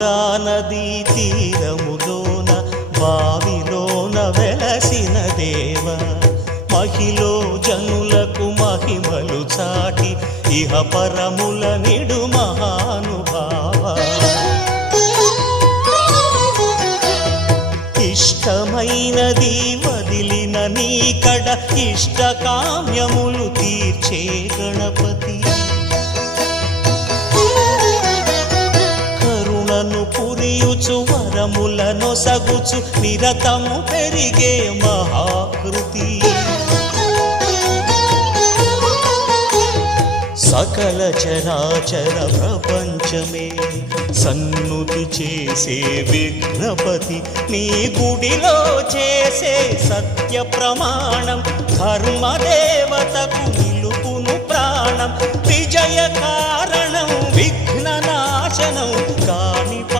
నదీ తీరములోన బావిలోన వెలసిన దేవ మహిలో జనులకు మహిమలు చాటి ఇహ పరముల నిడు మహానుభావ ఇష్టమైనది వదిలిన నీకడ ఇష్ట కామ్యములు తీర్చే గణపతి పురియుచు వరములను సగుచు నిరతము పెరిగే మహాకృతి సకల చరాచర ప్రపంచమే సన్నుతి చేసే విఘ్నపతి నీ గుడిలో చేసే సత్య ప్రమాణం ధర్మదేవతకు నిలుపును ప్రాణం విజయకార